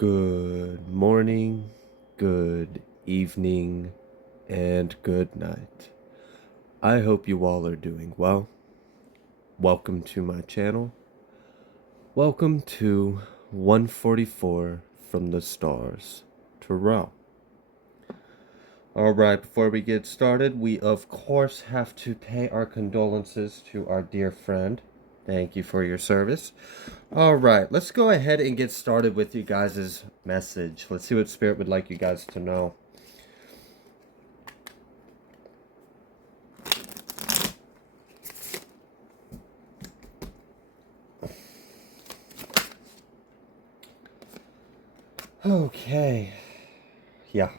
Good morning, good evening, and good night. I hope you all are doing well. Welcome to my channel. Welcome to 144 from the stars to Raw. Alright, before we get started, we of course have to pay our condolences to our dear friend. Thank you for your service. Alright, let's go ahead and get started with you guys' message. Let's see what Spirit would like you guys to know. Okay. Yeah,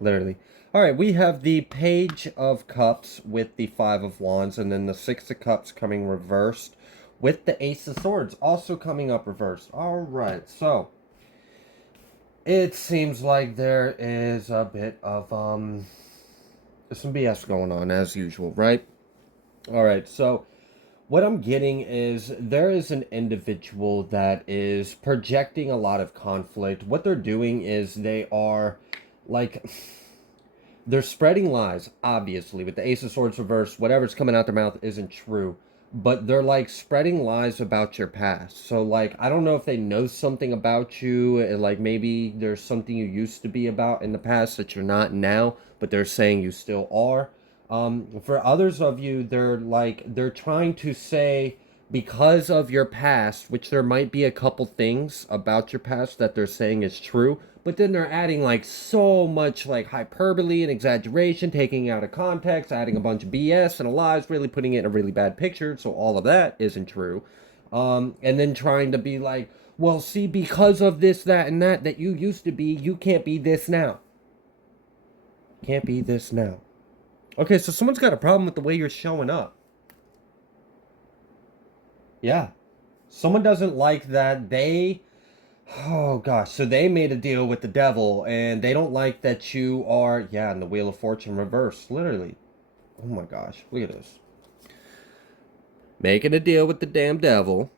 literally. Alright, we have the Page of Cups with the Five of Wands, and then the Six of Cups coming reversed with the Ace of Swords also coming up reversed. Alright, so it seems like there is a bit of some BS going on as usual, right? Alright, so what I'm getting is there is an individual that is projecting a lot of conflict. What they're doing is they are like they're spreading lies, obviously, with the Ace of Swords reversed. Whatever's coming out their mouth isn't true. But they're like spreading lies about your past. So like I don't know if they know something about you, and like maybe there's something you used to be about in the past that you're not now, but they're saying you still are. For others of you, they're trying to say because of your past, which there might be a couple things about your past that they're saying is true, but then they're adding like so much like hyperbole and exaggeration, taking it out of context, adding a bunch of BS and lies, really putting it in a really bad picture, so all of that isn't true. And then trying to be like, well, see, because of this, that, and that you used to be, you can't be this now. Can't be this now. Okay, so someone's got a problem with the way you're showing up. Yeah. Someone doesn't like that oh gosh, so they made a deal with the devil and they don't like that you are, yeah, in the Wheel of Fortune reverse, literally. Oh my gosh, look at this. Making a deal with the damn devil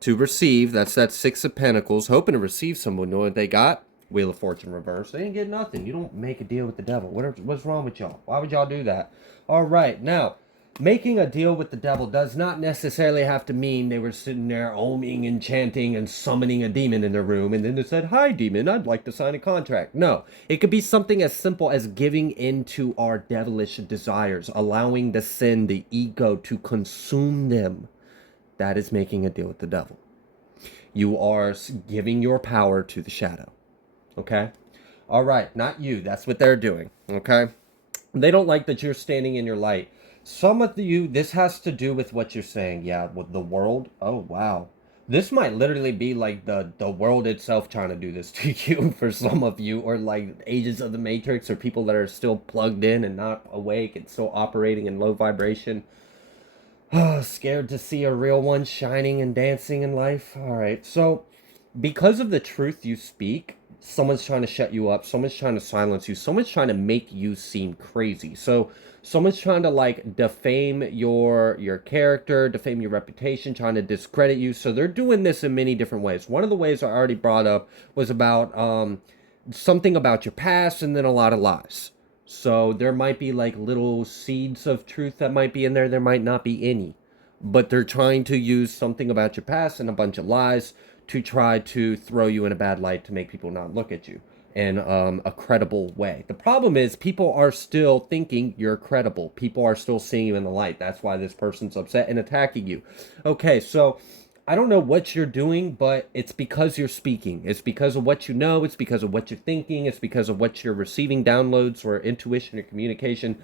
to receive, that's that Six of Pentacles, hoping to receive someone. Know what they got? Wheel of Fortune reverse. They didn't get nothing. You don't make a deal with the devil. What's wrong with y'all? Why would y'all do that? All right, now, making a deal with the devil does not necessarily have to mean they were sitting there oming and chanting and summoning a demon in their room and then they said, "Hi, demon, I'd like to sign a contract." No, it could be something as simple as giving into our devilish desires, allowing the sin, the ego, to consume them. That is making a deal with the devil. You are giving your power to the shadow. Okay? All right, not you. That's what they're doing. Okay? They don't like that you're standing in your light. Some of you, this has to do with what you're saying. Yeah, with the world. Oh, wow. This might literally be like the world itself trying to do this to you for some of you, or like Agents of the Matrix, or people that are still plugged in and not awake and still operating in low vibration. Scared to see a real one shining and dancing in life. All right, so because of the truth you speak, someone's trying to shut you up, someone's trying to silence you, someone's trying to make you seem crazy. So someone's trying to like defame your character, defame your reputation, trying to discredit you. So they're doing this in many different ways. One of the ways I already brought up was about something about your past, and then a lot of lies. So there might be like little seeds of truth that might be in there. There might not be any. But they're trying to use something about your past and a bunch of lies to try to throw you in a bad light to make people not look at you in a credible way. The problem is people are still thinking you're credible. People are still seeing you in the light. That's why this person's upset and attacking you. Okay, so I don't know what you're doing, but it's because you're speaking. It's because of what you know. It's because of what you're thinking. It's because of what you're receiving downloads or intuition or communication.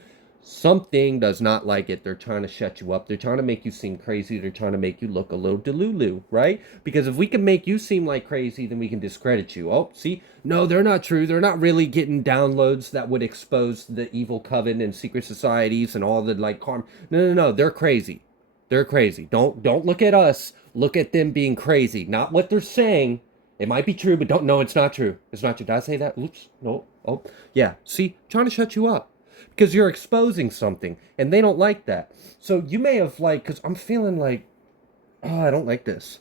Something does not like it. They're trying to shut you up. They're trying to make you seem crazy. They're trying to make you look a little delulu, right? Because if we can make you seem like crazy, then we can discredit you. Oh, see? No, they're not true. They're not really getting downloads that would expose the evil coven and secret societies and all the like karma. No. They're crazy. They're crazy. Don't look at us. Look at them being crazy. Not what they're saying. It might be true, but don't. No, it's not true. It's not true. Did I say that? Oops. No. Oh, yeah. See, trying to shut you up because you're exposing something, and they don't like that. So you may have like, because I'm feeling like, oh, I don't like this.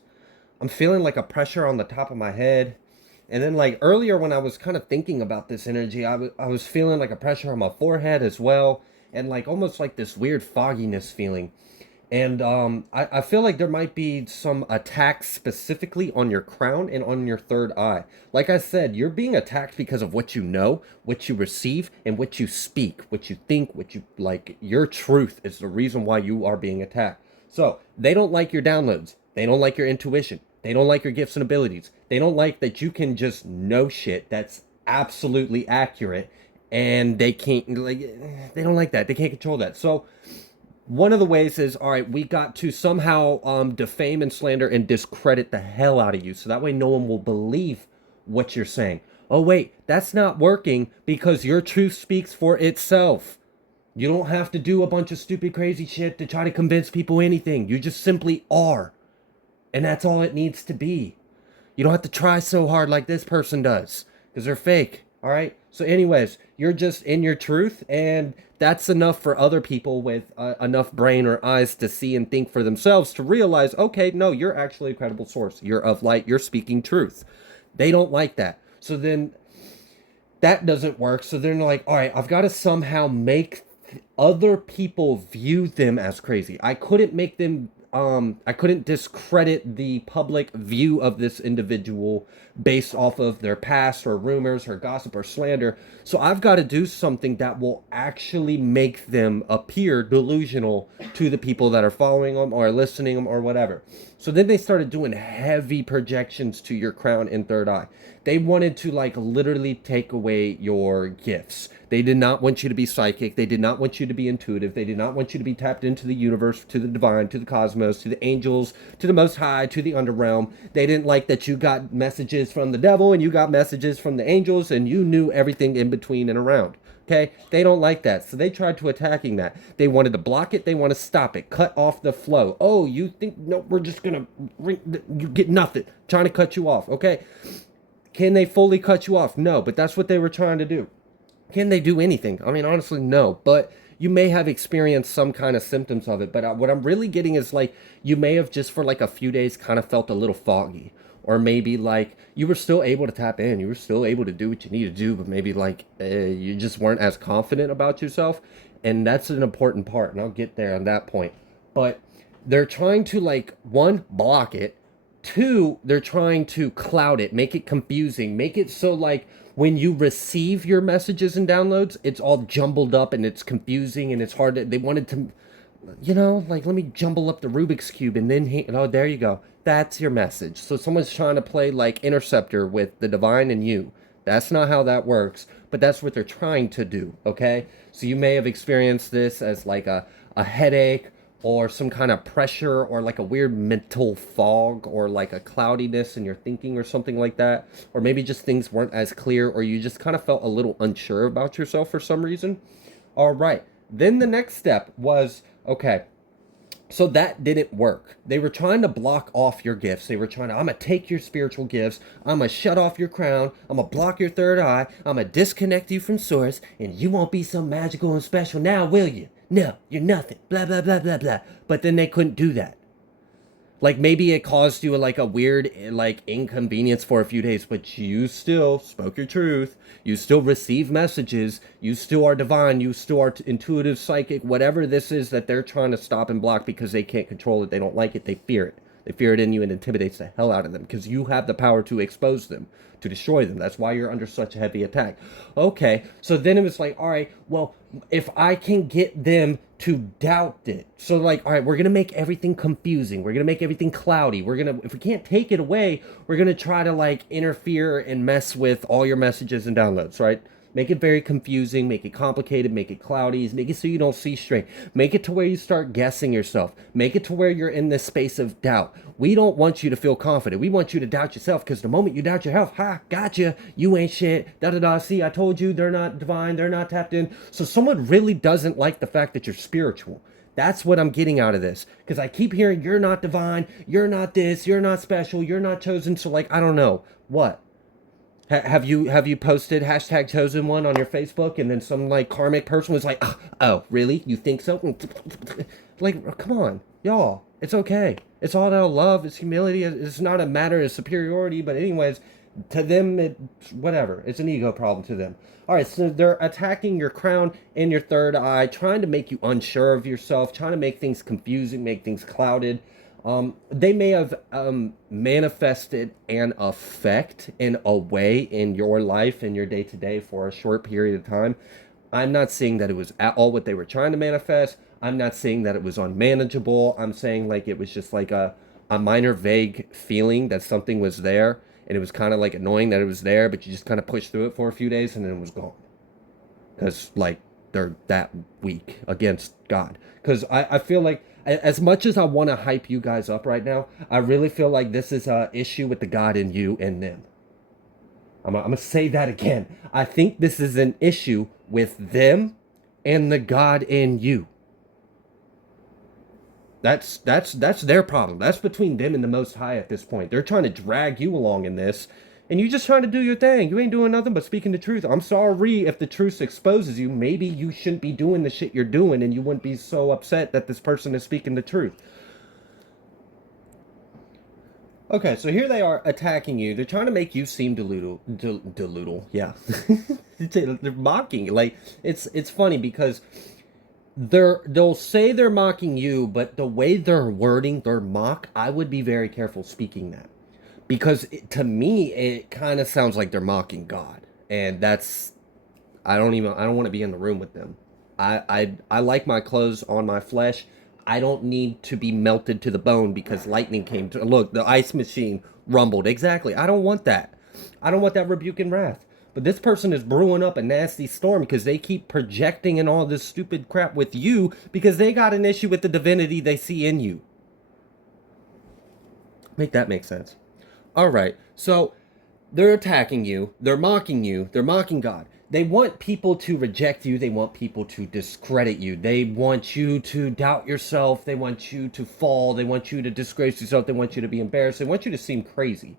I'm feeling like a pressure on the top of my head. And then like earlier when I was kind of thinking about this energy, I was feeling like a pressure on my forehead as well, and like almost like this weird fogginess feeling. And I feel like there might be some attacks specifically on your crown and on your third eye. Like I said, you're being attacked because of what you know, what you receive, and what you speak, what you think, what you like. Your truth is the reason why you are being attacked. So they don't like your downloads. They don't like your intuition. They don't like your gifts and abilities. They don't like that you can just know shit that's absolutely accurate, and they can't like. They don't like that. They can't control that. So one of the ways is, all right, we got to somehow defame and slander and discredit the hell out of you, so that way no one will believe what you're saying. Oh wait, that's not working because your truth speaks for itself. You don't have to do a bunch of stupid crazy shit to try to convince people anything. You just simply are, and that's all it needs to be. You don't have to try so hard like this person does, because they're fake. All right. So, anyways, you're just in your truth, and that's enough for other people with enough brain or eyes to see and think for themselves to realize, okay, no, you're actually a credible source. You're of light. You're speaking truth. They don't like that. So then that doesn't work. So they're like, all right, I've got to somehow make other people view them as crazy. I couldn't make them I couldn't discredit the public view of this individual based off of their past or rumors or gossip or slander. So I've got to do something that will actually make them appear delusional to the people that are following them or listening them or whatever. So then they started doing heavy projections to your crown and third eye. They wanted to like literally take away your gifts. They did not want you to be psychic. They did not want you to be intuitive. They did not want you to be tapped into the universe, to the divine, to the cosmos, to the angels, to the most high, to the underrealm. They didn't like that you got messages from the devil and you got messages from the angels and you knew everything in between and around. Okay, they don't like that, so they tried to attacking that. They wanted to block it. They want to stop it, cut off the flow. Oh, you think no? We're just gonna you get nothing. Trying to cut you off. Okay, can they fully cut you off? No, but that's what they were trying to do. Can they do anything? I mean, honestly, no. But you may have experienced some kind of symptoms of it. But what I'm really getting is like you may have just for like a few days kind of felt a little foggy. Or maybe like you were still able to tap in. You were still able to do what you need to do. But maybe like you just weren't as confident about yourself. And that's an important part. And I'll get there on that point. But they're trying to like, one, block it. Two, they're trying to cloud it, make it confusing, make it so like when you receive your messages and downloads, it's all jumbled up and it's confusing and it's hard to, they wanted to, like let me jumble up the Rubik's Cube and then, oh, there you go. That's your message. So someone's trying to play like interceptor with the divine and you. That's not how that works, but that's what they're trying to do, okay? So you may have experienced this as like a headache, or some kind of pressure or like a weird mental fog or like a cloudiness in your thinking or something like that. Or maybe just things weren't as clear or you just kind of felt a little unsure about yourself for some reason. All right. Then the next step was, okay, so that didn't work. They were trying to block off your gifts. They were trying to, I'm going to take your spiritual gifts. I'm going to shut off your crown. I'm going to block your third eye. I'm going to disconnect you from source and you won't be so magical and special now, will you? No, you're nothing, blah, blah, blah, blah, blah. But then they couldn't do that. Like maybe it caused you like a weird like inconvenience for a few days, but you still spoke your truth. You still receive messages. You still are divine. You still are intuitive, psychic, whatever this is that they're trying to stop and block because they can't control it. They don't like it. They fear it. They fear it in you and intimidates the hell out of them because you have the power to expose them, to destroy them. That's why you're under such a heavy attack. Okay, so then it was like, all right, well, if I can get them to doubt it. So like, all right, we're going to make everything confusing. We're going to make everything cloudy. If we can't take it away, we're going to try to like interfere and mess with all your messages and downloads, right? Make it very confusing, make it complicated, make it cloudy, make it so you don't see straight. Make it to where you start guessing yourself. Make it to where you're in this space of doubt. We don't want you to feel confident. We want you to doubt yourself because the moment you doubt your health, gotcha, you ain't shit, da-da-da, see, I told you they're not divine, they're not tapped in. So someone really doesn't like the fact that you're spiritual. That's what I'm getting out of this. Because I keep hearing, you're not divine, you're not this, you're not special, you're not chosen. So like, I don't know. What? Have you posted hashtag chosen one on your Facebook and then some like karmic person was like, oh, really? You think so? Like, come on, y'all. It's okay. It's all out of love. It's humility. It's not a matter of superiority. But anyways, To them, it's whatever. It's an ego problem to them. All right, so they're attacking your crown and your third eye, trying to make you unsure of yourself, trying to make things confusing, make things clouded. They may have manifested an effect in a way in your life, in your day to day for a short period of time. I'm not saying that it was at all what they were trying to manifest. I'm not saying that it was unmanageable. I'm saying like it was just like a minor vague feeling that something was there, and it was kind of like annoying that it was there, but you just kind of pushed through it for a few days and then it was gone. Because like they're that weak against God. Because I feel like as much as I want to hype you guys up right now, I really feel like this is a issue with the God in you and them. I'm gonna say that again. I think this is an issue with them and the God in you. That's their problem. That's between them and the Most High at this point. They're trying to drag you along in this, and you just trying to do your thing. You ain't doing nothing but speaking the truth. I'm sorry if the truth exposes you. Maybe you shouldn't be doing the shit you're doing, and you wouldn't be so upset that this person is speaking the truth. Okay, so here they are attacking you. They're trying to make you seem deludal. Yeah, they're mocking. Like it's funny because they'll say they're mocking you, but the way they're wording their mock, I would be very careful speaking that because to me it kind of sounds like they're mocking God, and that's I don't want to be in the room with them. I like my clothes on my flesh. I don't need to be melted to the bone because lightning came to look, the ice machine rumbled. Exactly. I don't want that. I don't want that rebuke and wrath. But this person is brewing up a nasty storm because they keep projecting and all this stupid crap with you because they got an issue with the divinity they see in you. Make that make sense. All right. So they're attacking you. They're mocking you. They're mocking God. They want people to reject you. They want people to discredit you. They want you to doubt yourself. They want you to fall. They want you to disgrace yourself. They want you to be embarrassed. They want you to seem crazy.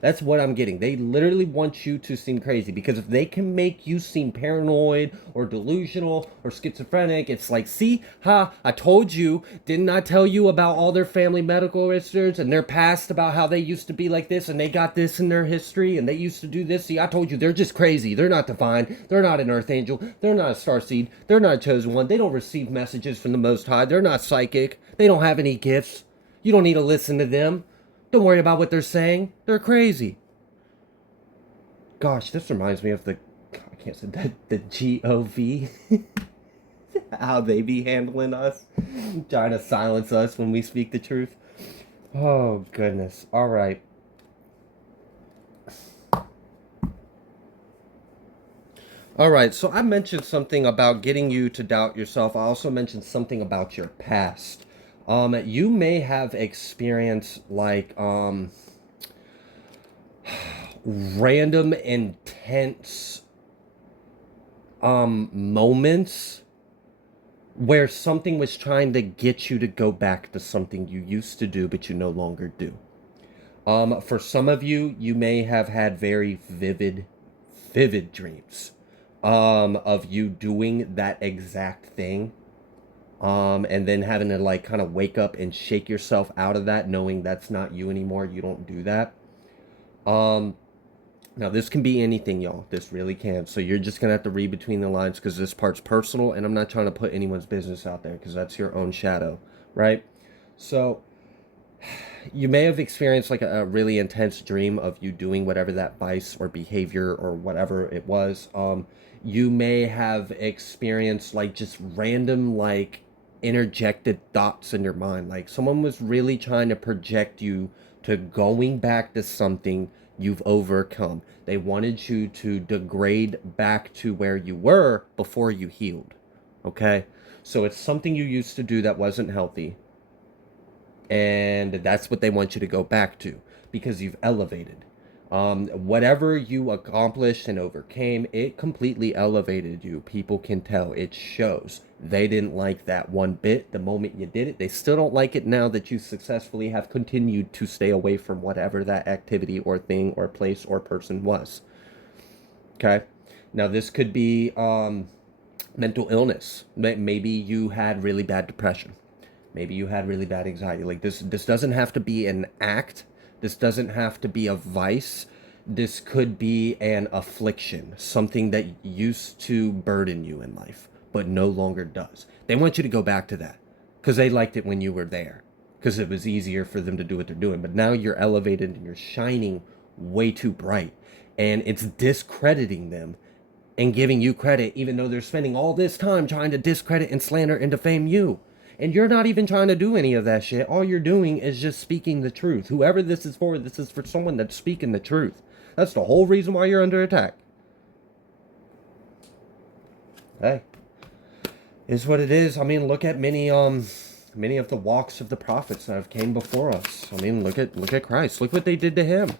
That's what I'm getting. They literally want you to seem crazy because if they can make you seem paranoid or delusional or schizophrenic, it's like, see, I told you. Didn't I tell you about all their family medical records and their past about how they used to be like this and they got this in their history and they used to do this? See, I told you they're just crazy. They're not divine. They're not an earth angel. They're not a starseed. They're not a chosen one. They don't receive messages from the Most High. They're not psychic. They don't have any gifts. You don't need to listen to them. Don't worry about what they're saying. They're crazy. Gosh, this reminds me of I can't say that, the GOV. How they be handling us. Trying to silence us when we speak the truth. Oh, goodness. All right. All right, so I mentioned something about getting you to doubt yourself. I also mentioned something about your past. You may have experienced like random intense moments where something was trying to get you to go back to something you used to do but you no longer do. For some of you, you may have had very vivid dreams of you doing that exact thing, and then having to like kind of wake up and shake yourself out of that, knowing that's not you anymore. You don't do that. Now this can be anything, y'all. This really can. So you're just gonna have to read between the lines because this part's personal, and I'm not trying to put anyone's business out there because that's your own shadow, right? So you may have experienced like a really intense dream of you doing whatever that vice or behavior or whatever it was. You may have experienced like just random like interjected thoughts in your mind. Like someone was really trying to project you to going back to something you've overcome. They wanted you to degrade back to where you were before you healed. Okay? So it's something you used to do that wasn't healthy. And that's what they want you to go back to because you've elevated. Whatever you accomplished and overcame, it completely elevated you. People can tell. It shows. They didn't like that one bit the moment you did it. They still don't like it now that you successfully have continued to stay away from whatever that activity or thing or place or person was. Okay? Now, this could be mental illness. Maybe you had really bad depression. Maybe you had really bad anxiety. Like this doesn't have to be an act. This doesn't have to be a vice. this could be an affliction, something that used to burden you in life, but no longer does. They want you to go back to that because they liked it when you were there, because it was easier for them to do what they're doing. But now you're elevated and you're shining way too bright, and it's discrediting them and giving you credit, even though they're spending all this time trying to discredit and slander and defame you. And you're not even trying to do any of that shit. All you're doing is just speaking the truth. Whoever this is for someone that's speaking the truth. That's the whole reason why you're under attack. Hey, is what it is. I mean, look at many of the walks of the prophets that have came before us. I mean, look at Christ. Look what they did to him.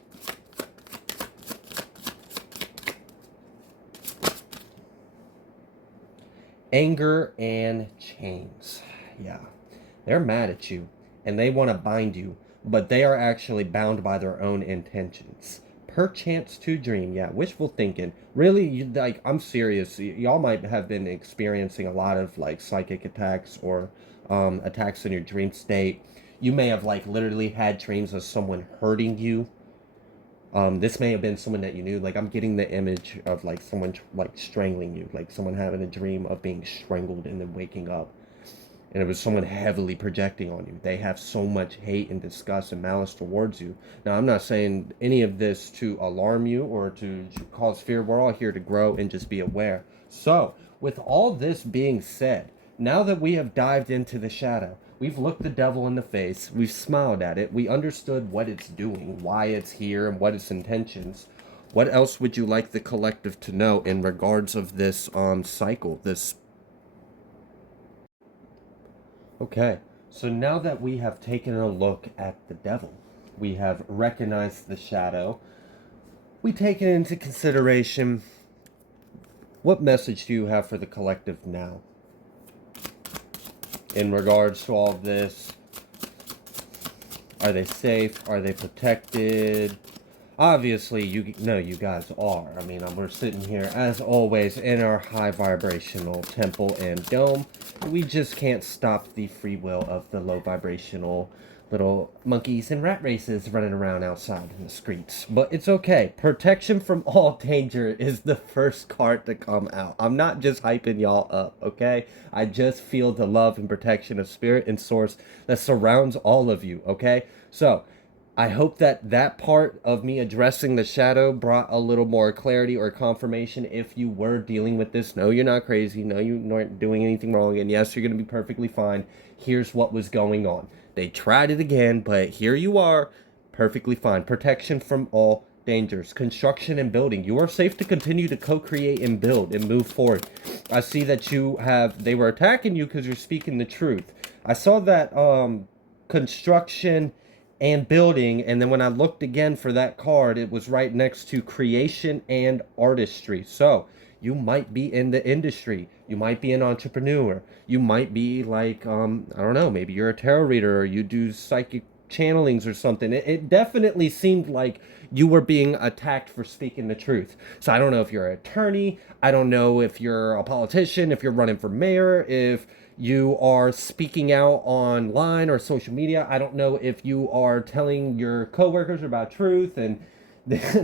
Anger and chains. Yeah, they're mad at you and they want to bind you, but they are actually bound by their own intentions. Perchance to dream. Yeah, wishful thinking. Really, like, I'm serious. Y'all might have been experiencing a lot of like psychic attacks or attacks in your dream state. You may have like literally had dreams of someone hurting you. This may have been someone that you knew. Like, I'm getting the image of like someone like strangling you, like someone having a dream of being strangled and then waking up. And it was someone heavily projecting on you. They have so much hate and disgust and malice towards you. Now, I'm not saying any of this to alarm you or to cause fear. We're all here to grow and just be aware. So, with all this being said, now that we have dived into the shadow, we've looked the devil in the face, we've smiled at it, we understood what it's doing, why it's here, and what its intentions. What else would you like the collective to know in regards of this cycle, this? Okay, so now that we have taken a look at the devil, we have recognized the shadow, we take it into consideration. What message do you have for the collective now in regards to all this? Are they safe? Are they protected? Obviously, you know you guys are. I mean, we're sitting here, as always, in our high vibrational temple and dome. We just can't stop the free will of the low vibrational little monkeys and rat races running around outside in the streets. But it's okay. Protection from all danger is the first card to come out. I'm not just hyping y'all up, okay? I just feel the love and protection of spirit and source that surrounds all of you, okay? So, I hope that that part of me addressing the shadow brought a little more clarity or confirmation if you were dealing with this. No, you're not crazy. No, you weren't doing anything wrong. And yes, you're going to be perfectly fine. Here's what was going on. They tried it again, but here you are, perfectly fine. Protection from all dangers. Construction and building. You are safe to continue to co-create and build and move forward. I see that they were attacking you because you're speaking the truth. I saw that construction and building, and then when I looked again for that card, it was right next to creation and artistry. So you might be in the industry, you might be an entrepreneur, you might be like I don't know, maybe you're a tarot reader or you do psychic channelings or something. It definitely seemed like you were being attacked for speaking the truth. So I don't know if you're an attorney, I don't know if you're a politician, if you're running for mayor, if you are speaking out online or social media. I don't know if you are telling your coworkers about truth and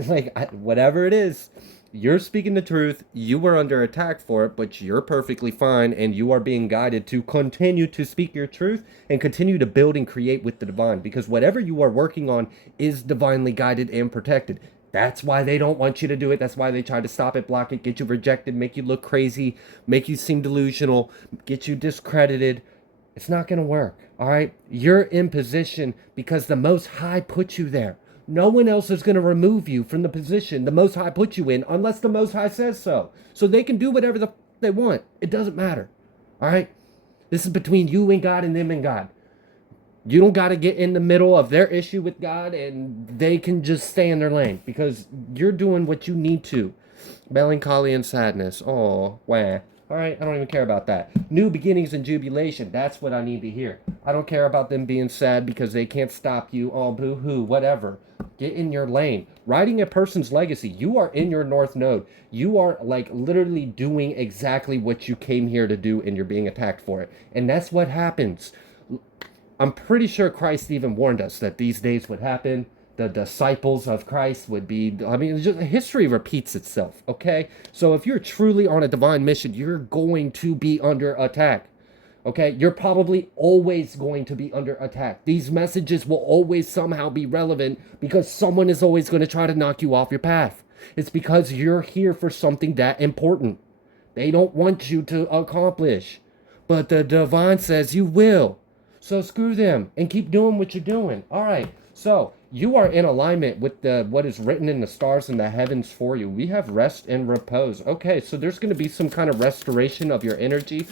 like whatever it is. You're speaking the truth. You were under attack for it, but you're perfectly fine, and you are being guided to continue to speak your truth and continue to build and create with the divine, because whatever you are working on is divinely guided and protected. That's why they don't want you to do it. That's why they try to stop it, block it, get you rejected, make you look crazy, make you seem delusional, get you discredited. It's not going to work, all right? You're in position because the Most High put you there. No one else is going to remove you from the position the Most High put you in unless the Most High says so. So they can do whatever they want. It doesn't matter, all right? This is between you and God and them and God. You don't got to get in the middle of their issue with God and they can just stay in their lane because you're doing what you need to. Melancholy and sadness. Oh, wah. All right, I don't even care about that. New beginnings and jubilation. That's what I need to hear. I don't care about them being sad because they can't stop you. Oh, boo-hoo, whatever. Get in your lane. Writing a person's legacy. You are in your North Node. You are like literally doing exactly what you came here to do and you're being attacked for it. And that's what happens. I'm pretty sure Christ even warned us that these days would happen. the disciples of Christ would be, I mean, just, history repeats itself, okay? So if you're truly on a divine mission, you're going to be under attack, okay? You're probably always going to be under attack. These messages will always somehow be relevant because someone is always going to try to knock you off your path. It's because you're here for something that important. They don't want you to accomplish, but the divine says you will. So screw them and keep doing what you're doing. All right. So you are in alignment with the what is written in the stars and the heavens for you. We have rest and repose. Okay, so there's going to be some kind of restoration of your energy.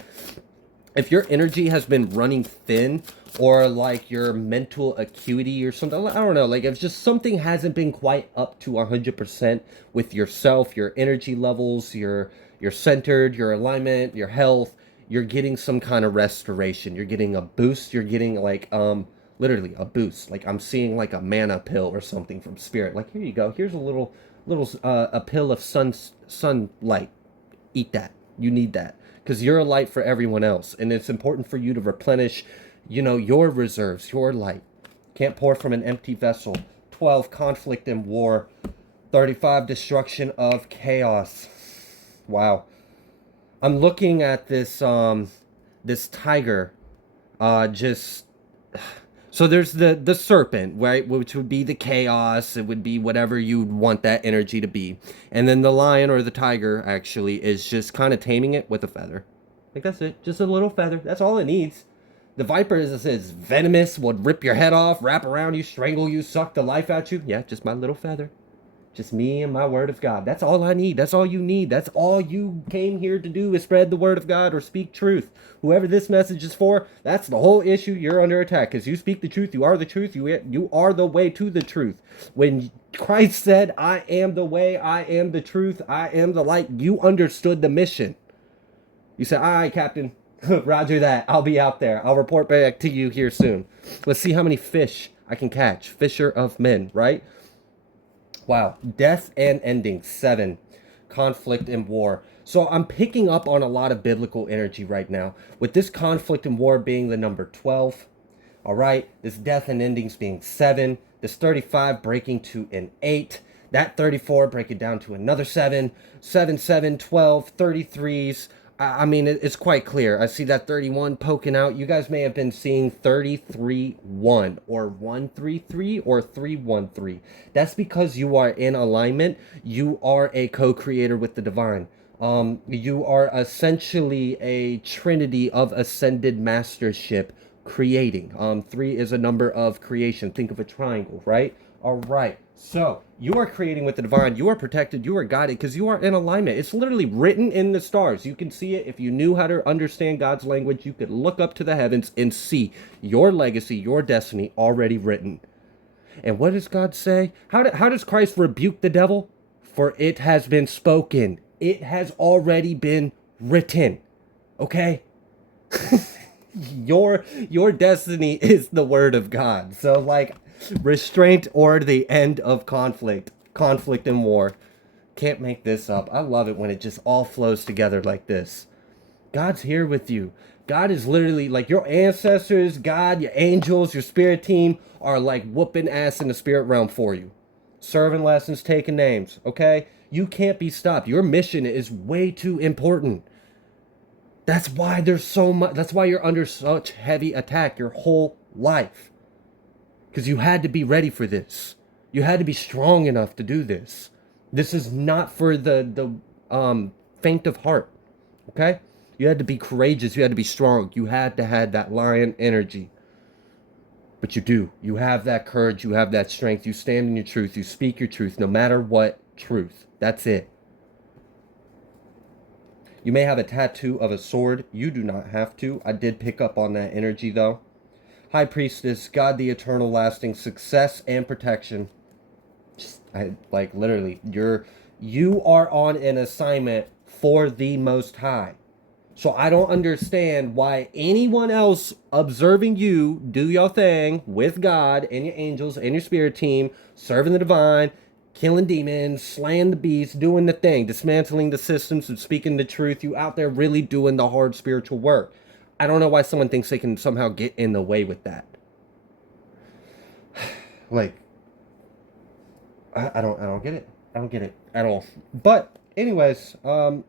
If your energy has been running thin, or like your mental acuity or something, I don't know, like if just something hasn't been quite up to 100% with yourself, your energy levels, your centered, your alignment, your health, you're getting some kind of restoration. You're getting a boost. You're getting like literally a boost. Like I'm seeing like a mana pill or something from spirit. Like here you go. Here's a little a pill of sunlight. Eat that. You need that because you're a light for everyone else, and it's important for you to replenish, your reserves, your light. Can't pour from an empty vessel. 12, conflict and war. 35, destruction of chaos. Wow. I'm looking at this tiger, just so there's the serpent, right, which would be the chaos. It would be whatever you'd want that energy to be, and then the lion or the tiger actually is just kind of taming it with a feather. Like that's it, just a little feather. That's all it needs. The viper is venomous, would rip your head off, wrap around you, strangle you, suck the life out you. Yeah, just my little feather. Just me and my word of God. That's all I need. That's all you need. That's all you came here to do is spread the word of God or speak truth. Whoever this message is for, that's the whole issue. You're under attack because you speak the truth. You are the truth. You are the way to the truth. When Christ said, I am the way, I am the truth, I am the light, you understood the mission. You said, all right, Captain. Roger that. I'll be out there. I'll report back to you here soon. Let's see how many fish I can catch. Fisher of men, right? Wow. Death and ending. 7. Conflict and war. So I'm picking up on a lot of biblical energy right now. With this conflict and war being the number 12. All right. This death and endings being 7. This 35 breaking to an 8. That 34 breaking down to another 7. 7, 7, 12, 33s. I mean, it's quite clear. I see that 31 poking out. You guys may have been seeing 33-1 or 133 or 313. That's because you are in alignment. You are a co-creator with the divine. You are essentially a trinity of ascended mastership creating. 3 is a number of creation. Think of a triangle, right? All right. So you are creating with the divine. You are protected. You are guided because you are in alignment. It's literally written in the stars. You can see it. If you knew how to understand God's language, you could look up to the heavens and see your legacy, your destiny already written. And what does God say? How does Christ rebuke the devil? For it has been spoken. It has already been written. Okay? Your destiny is the word of God. So like, restraint or the end of conflict and war. Can't make this up. I love it when it just all flows together like this. God's here with you. God is literally like your ancestors, God, your angels, your spirit team are like whooping ass in the spirit realm for you. Serving lessons, taking names, okay? You can't be stopped. Your mission is way too important. That's why there's so much, that's why you're under such heavy attack your whole life. Because you had to be ready for this. You had to be strong enough to do this. This is not for the faint of heart. Okay? You had to be courageous. You had to be strong. You had to have that lion energy. But you do. You have that courage. You have that strength. You stand in your truth. You speak your truth, no matter what truth. That's it. You may have a tattoo of a sword. You do not have to. I did pick up on that energy, though. High Priestess, God the eternal lasting, success and protection. Like literally, you are on an assignment for the Most High. So I don't understand why anyone else observing you do your thing with God and your angels and your spirit team, serving the divine, killing demons, slaying the beast, doing the thing, dismantling the systems and speaking the truth. You out there really doing the hard spiritual work. I don't know why someone thinks they can somehow get in the way with that. Like, I don't get it. I don't get it at all. But anyways,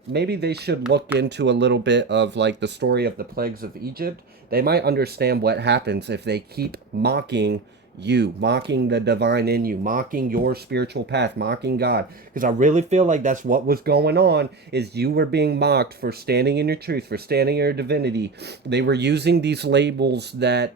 maybe they should look into a little bit of like the story of the plagues of Egypt. They might understand what happens if they keep mocking you, mocking the divine in you, mocking your spiritual path, mocking God. Because I really feel like that's what was going on, is you were being mocked for standing in your truth, for standing in your divinity. They were using these labels that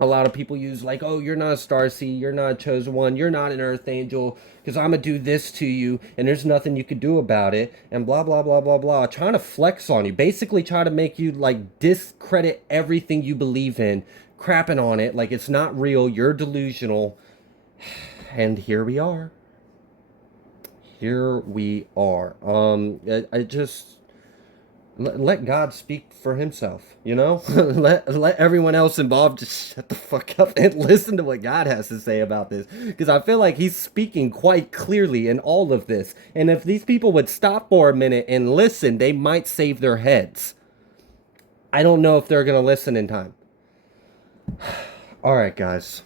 a lot of people use, like, oh, you're not a starseed, you're not a chosen one, you're not an earth angel, because I'm gonna do this to you and there's nothing you could do about it, and blah blah blah blah blah, trying to flex on you, basically trying to make you like discredit everything you believe in, crapping on it like it's not real, you're delusional. And here we are. Here we are. I just let God speak for himself, you know? let everyone else involved just shut the fuck up and listen to what God has to say about this. Because I feel like he's speaking quite clearly in all of this. And if these people would stop for a minute and listen, they might save their heads. I don't know if they're going to listen in time. All right, guys.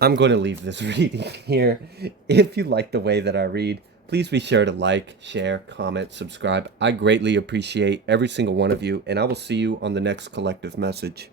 I'm going to leave this reading here. If you like the way that I read, please be sure to like, share, comment, subscribe. I greatly appreciate every single one of you, and I will see you on the next collective message.